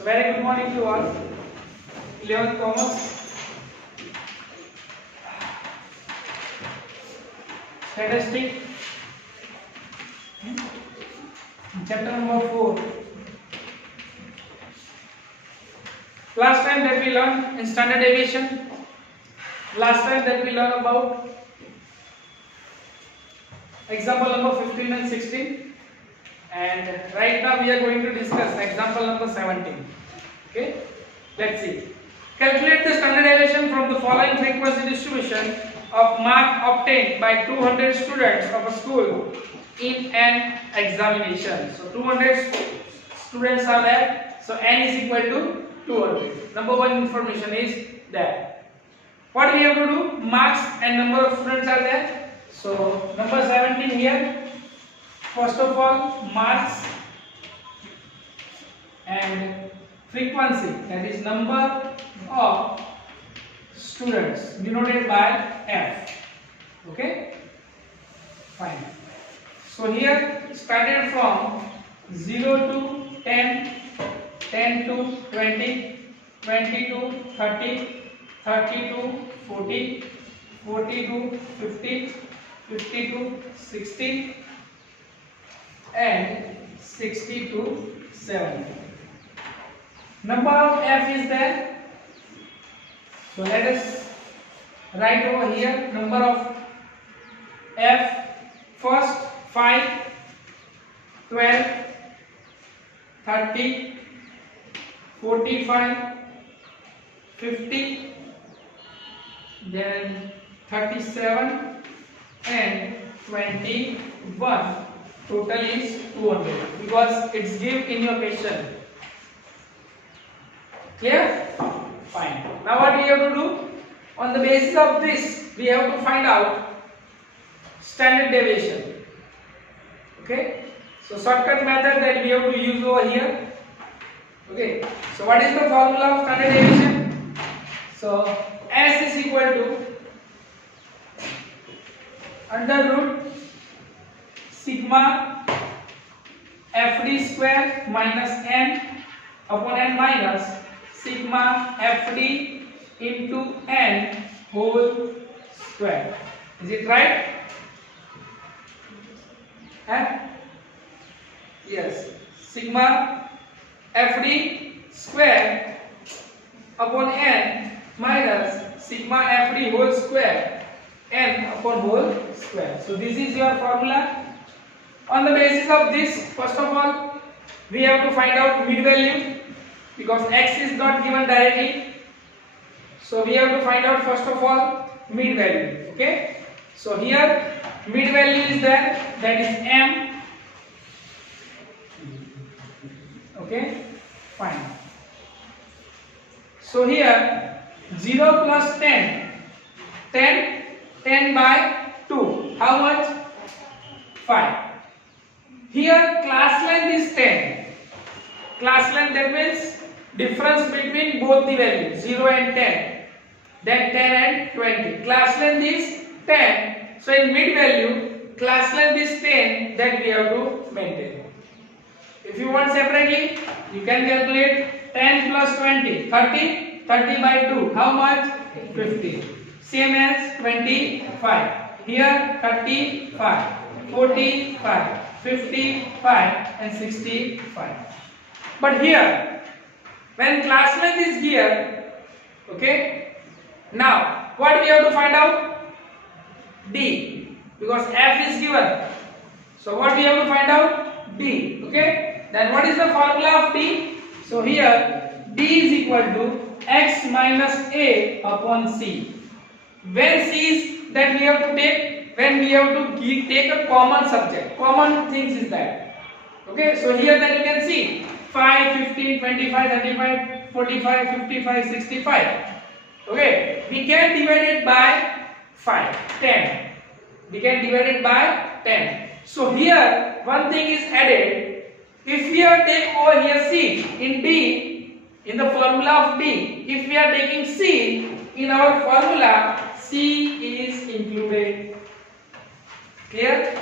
So very good morning to all. 11th Commerce, Statistic, chapter number 4. Last time that we learned in standard deviation, about example number 15 and 16, and right now we are going to discuss example number 17. Okay, let's see. Calculate the standard deviation from the following frequency distribution of mark obtained by 200 students of a school in an examination. So 200 students are there, so n is equal to 200. Number one information is that. What we have to do? Marks and number of students are there. So number 17 here. First of all, marks and frequency, that is number of students, denoted by F. Okay, fine. So here started from 0 to 10, 10 to 20, 20 to 30, 30 to 40, 40 to 50, 50 to 60, and 60 to 70. Number of F is there. So let us write over here number of F. First 5, 12, 30, 45, 50, then 37 and 21. Total is 200 because it's given in your question. Clear? Fine. Now what we have to do? On the basis of this, we have to find out standard deviation. Okay? So shortcut method that we have to use over here. Okay. So what is the formula of standard deviation? So S is equal to under root sigma FD square minus n upon n minus sigma FD into n whole square. Is it right? Yes. Sigma FD square upon n minus sigma FD whole square n upon whole square. So this is your formula. On the basis of this, first of all, we have to find out mid value because x is not given directly. So we have to find out first of all mid value. Okay. So here mid value is there, that is m. Okay. Fine. So here 0 plus 10, 10, 10 by 2. How much? 5. Here class length is 10. Class length, that means difference between both the values 0 and 10. Then 10 and 20. Class length is 10. So in mid value, class length is 10 that we have to maintain. If you want separately, you can calculate 10 plus 20, 30, 30 by 2. How much? 50. Same as 25. Here 35, 45, 55 and 65. But here, when class length is here, okay, now what we have to find out? D, because F is given. So what we have to find out? D, okay. Then what is the formula of D? So here D is equal to x minus a upon c. When c is that we have to take, when we have to take a common subject, common things is that. Okay, so here that you can see 5, 15, 25, 35, 45, 55, 65. Okay, we can divide it by 5, 10. We can divide it by 10. So here one thing is added. If we are take over here C in D, in the formula of D, if we are taking C in our formula, C is included. Clear?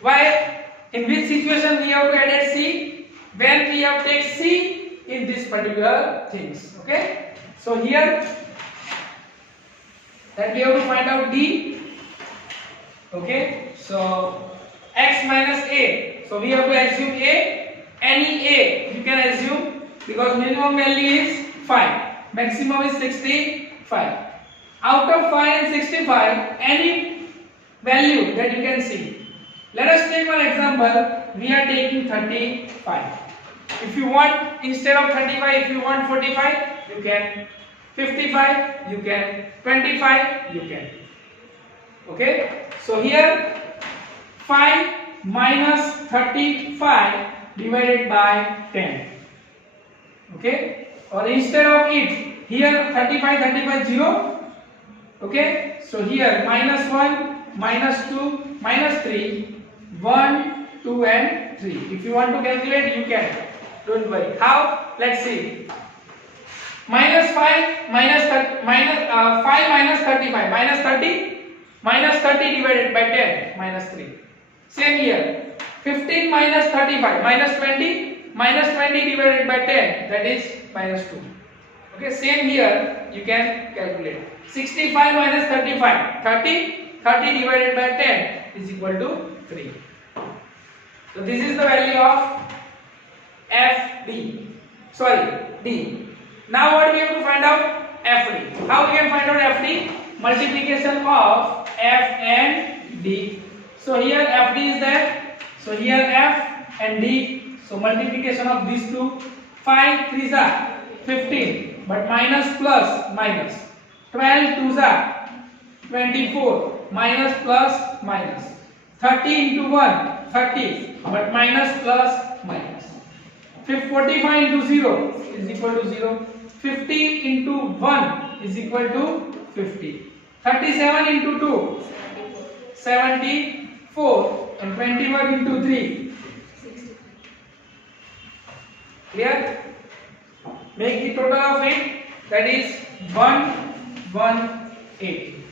Why? In which situation we have to add C? When we have take C in this particular things. Okay, so here that we have to find out D. Okay, so x minus a, so we have to assume a, any a you can assume, because minimum value is 5, maximum is 65. Out of 5 and 65, any value that you can see. Let us take one example. We are taking 35. If you want, instead of 35, if you want 45, you can. 55, you can. 25, you can. Okay, so here 5 minus 35 divided by 10. Okay, or instead of it, here 35 0. Okay, so here minus 1, minus 2, minus 3, 1, 2 and 3. If you want to calculate, you can. Don't worry. How? Let's see. Minus 5 minus 5 minus 35 minus 30, minus 30 divided by 10, minus 3. Same here. 15 minus 35 minus 20, minus 20 divided by 10, that is minus 2. Okay, same here, you can calculate. 65 minus 35, 30, 30 divided by 10 is equal to 3. So this is the value of FD. Sorry, D. Now what we have to find out? FD. How we can find out FD? Multiplication of F and D. So here FD is there. So here F and D. So multiplication of these two. 5 3s are 15. But minus plus minus. 12 2s are 24. Minus plus minus. 30 into 1 30. But minus plus minus. 45 into 0 is equal to 0. 50 into 1 is equal to 50. 37 into 2 74 and 21 into 3 clear? Make the total of it, that is 118.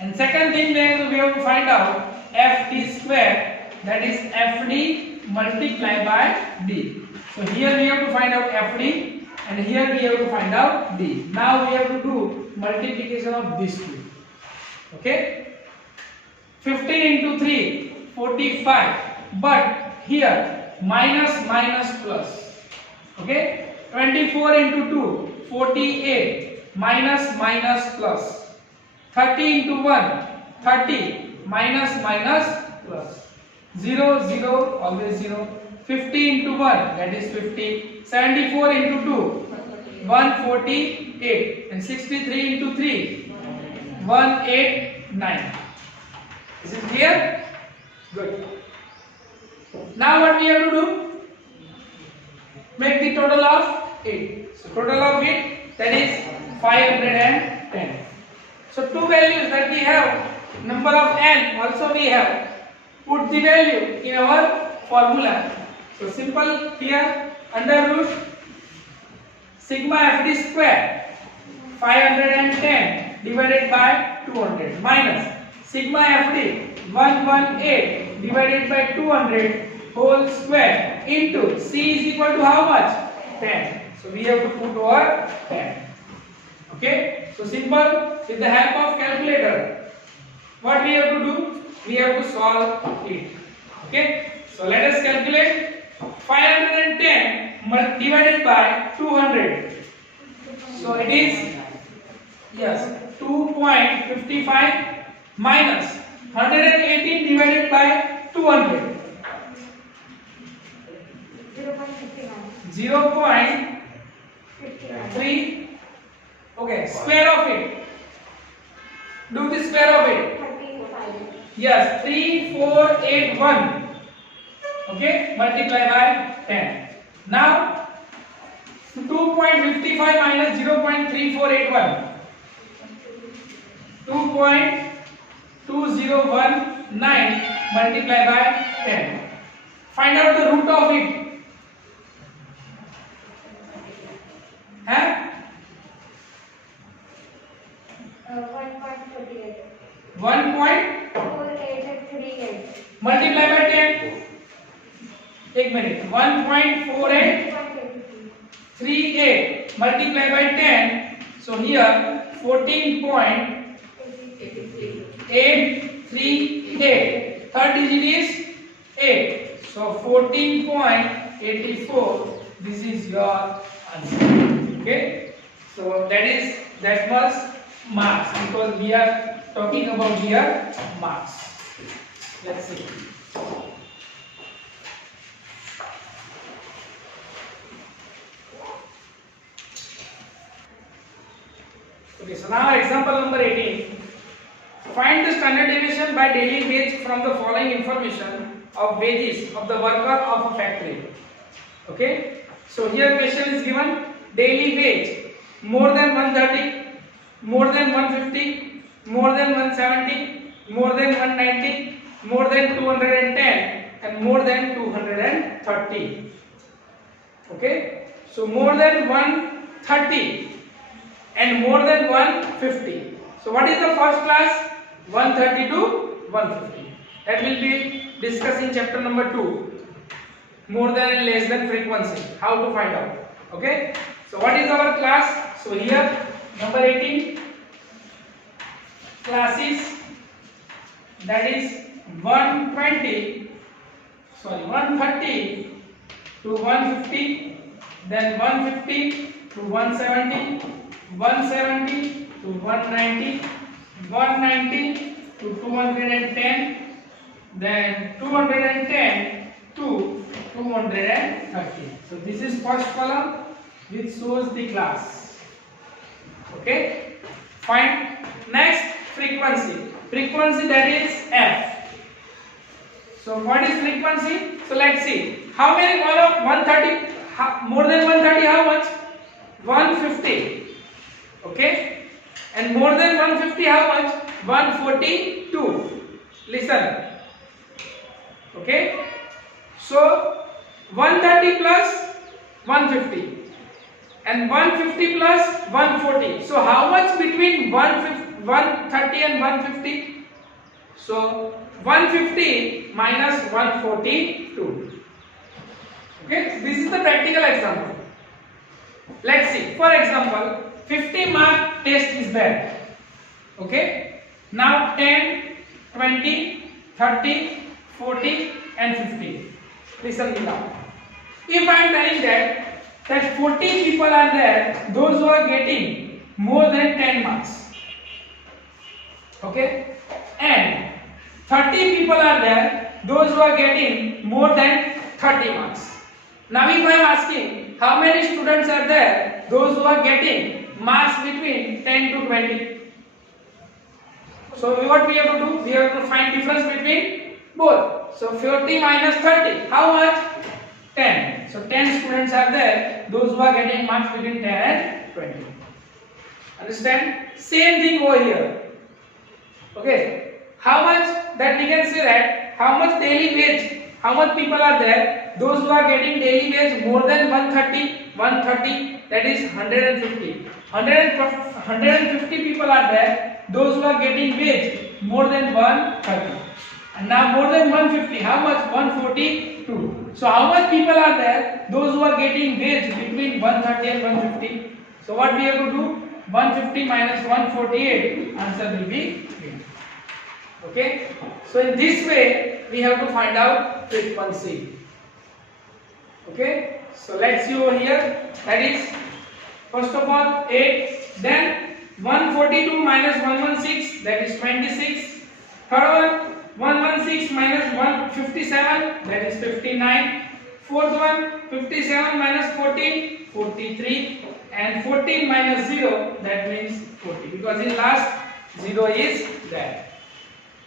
And second thing we have to find out FD square, that is FD multiplied by D. So here we have to find out FD and here we have to find out D. Now we have to do multiplication of these two. Okay, 15 into 3 45, but here minus minus plus. Okay, 24 into 2 48, minus minus plus. 30 into 1 30, minus minus plus. 0 0 always 0. 50 into 1 that is 50. 74 into 2 148 and 63 into 3 189. Is it clear? Good. Now what we have to do? Make the total of 8. So total of it, that is 510. So two values that we have, number of n also we have. Put the value in our formula. So simple here, under root sigma FD square 510 divided by 200 minus sigma FD 118 divided by 200 whole square into C is equal to how much? 10. So we have to put over 10. Okay, so simple, with the help of calculator, what we have to do? We have to solve it. Okay, so let us calculate. 510 divided by 200. So it is, yes, 2.55 minus 118 divided by 200. 0.3. Okay, square of it. Do the square of it. Yes, 3481. Okay, multiply by 10. Now 2.55 minus 0.3481. 2.2019 multiply by 10. Find out the root of it. 1.4838 multiply by 10. एक minute 1.48 38 multiply by 10. So here 14.838. Third digit is 8. So 14.84. This is your answer. Okay. So that was marks, because we are talking about here marks. Let's see. Okay, so now example number 18. Find the standard deviation by daily wage from the following information of wages of the worker of a factory. Okay, so here question is given: daily wage more than 130, more than 150, more than 170, more than 190, more than 210, and more than 230. Okay, so more than 130 and more than 150. So what is the first class? 130 to 150. That will be discussed in chapter number 2. More than and less than frequency. How to find out. Okay. So what is our class? So here number 18. Classes, that is 130 to 150, then 150 to 170, 170 to 190, 190 to 210, then 210 to 230. So this is first column which shows the class. Okay, fine. Next, frequency. Frequency, that is F. So what is frequency? So let's see. How many column? 130. More than 130, how much? 150. Okay. And more than 150, how much? 142. Listen. Okay. So 130 plus 150 and 150 plus 140. So how much between 130 and 150? So 150 minus 142. Okay, this is the practical example. Let's see. For example, 50 mark test is there. Okay. Now 10, 20, 30, 40 and 50. Listen me now. If I am telling that 40 people are there, those who are getting more than 10 marks. Okay. And 30 people are there, those who are getting more than 30 marks. Now if I am asking how many students are there, those who are getting marks between 10 to 20. So what we have to do? We have to find difference between both. So 40 minus 30, how much? 10. So 10 students are there, those who are getting marks between 10 and 20. Understand? Same thing over here. Okay. How much? That we can say that how much daily wage, how much people are there, those who are getting daily wage more than 130, that is 150. 150 people are there, those who are getting wage more than 130. And now more than 150, how much? 142. So how much people are there? Those who are getting wage between 130 and 150. So what we have to do? 150 minus 148, answer will be 3. Okay. So in this way we have to find out frequency. Okay. So let's see over here. That is first of all 8. Then 142 minus 116, that is 26. Third one 116 minus 157, that is 59. Fourth one 57 minus 14, 43. And 14 minus 0, that means 40, because in last 0 is there.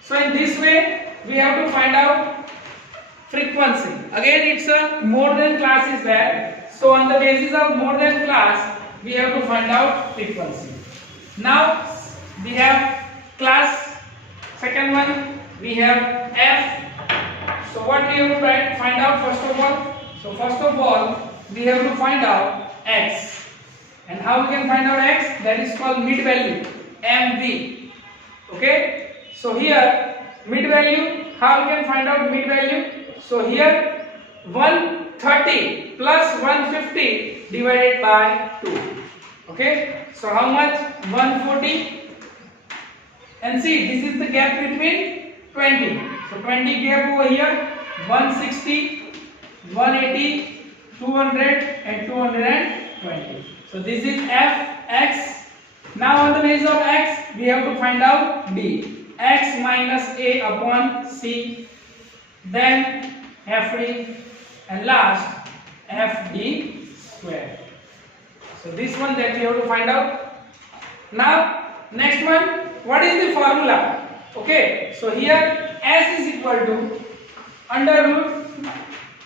So in this way we have to find out frequency. Again it's a more than class is there. So on the basis of more than class we have to find out frequency. Now we have class. Second one we have F. So what we have to find out first of all? So first of all we have to find out X. And how we can find out X? That is called mid value, MV. Okay. So here mid value, how we can find out mid value? So here 130 plus 150 divided by 2. Okay, so how much? 140. And see, this is the gap between 20. So 20 gap over here, 160, 180, 200 and 220. So this is fx. Now on the basis of x, we have to find out d. X minus a upon c, then fd, and last fd square. So this one that we have to find out. Now next one, what is the formula? Okay, so here s is equal to under root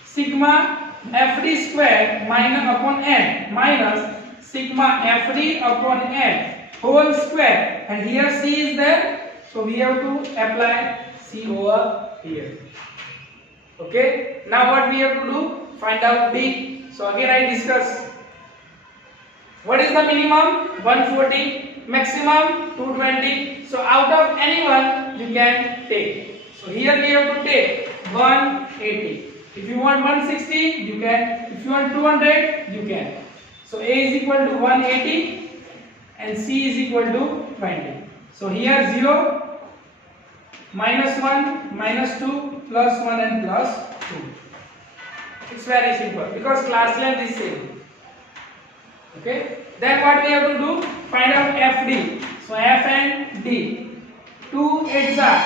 sigma fd square minus upon n minus sigma fd upon n whole square, and here c is there, so we have to apply c over here. Okay, now what we have to do? Find out d. So again I discuss. What is the minimum? 140, maximum 220. So out of any one you can take. So here we have to take 180. If you want 160, you can. If you want 200, you can. So a is equal to 180 and c is equal to 20. So here 0, minus 1, minus 2, plus 1 and plus 2. It's very simple because class length is same. Okay. Then what we have to do? Find out fd. So f and d. 2 8s are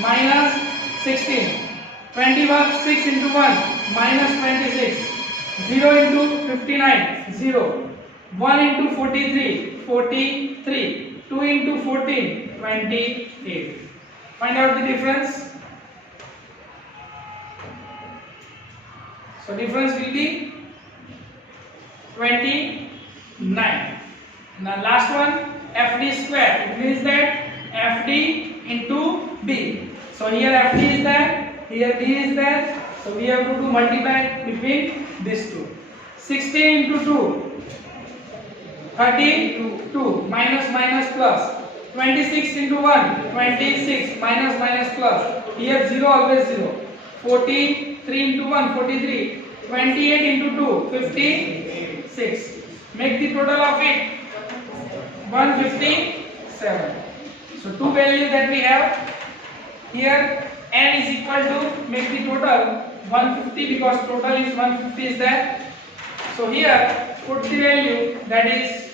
minus 16. 20 was 6 into 1 minus 26. 0 into 59 0. 1 into 43 43. 2 into 14 28. Find out the difference. So difference will be 29. Now last one, fd square. It means that fd into d. So here fd is there, here d is there. So we have to do multiply between these two. 16 into 2, 32, minus minus plus. 26 into 1, 26, minus minus plus. Here 0 always 0. 43 into 1, 43. 28 into 2, 56. Make the total of it 157. So two values that we have here, n is equal to, make the total 150 because total is 150 is there. So here put the value, that is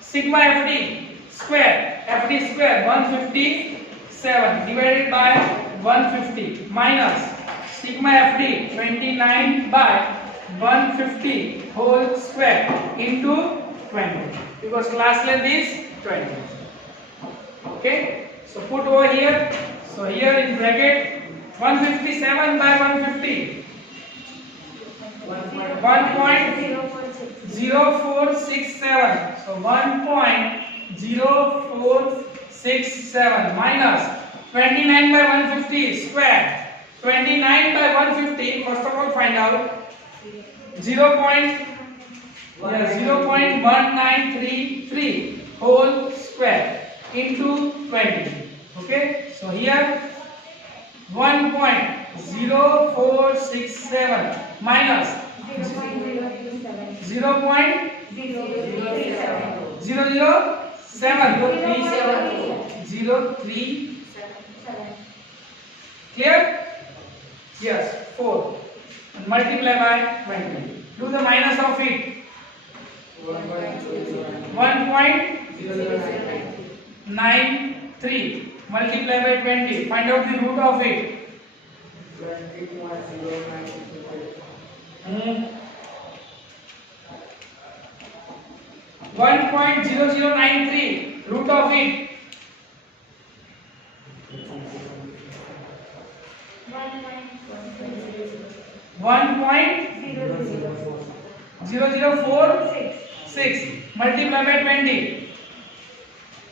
sigma fd square, fd square 157 divided by 150 minus sigma fd 29 by 150 whole square into 20 because class length is 20. Okay, so put over here. So here in bracket 157 by 150 1.0467. So 1.0467 minus 29 by 150 square. 29 by 150, first of all find out 0.1933 whole square into 20. Okay, so here 1.0467 minus 0.007 clear? Yes, 4 and multiply by 20. Do the minus of it. 1.93 multiply by 20. Find out the root of it. 1.0093 root of it. 1.0046 multiply by 20.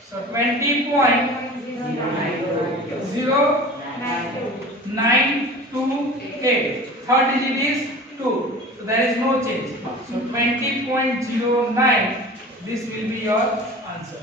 So 20.0928. Third digit is 2. So there is no change. So 20.09. This will be your answer.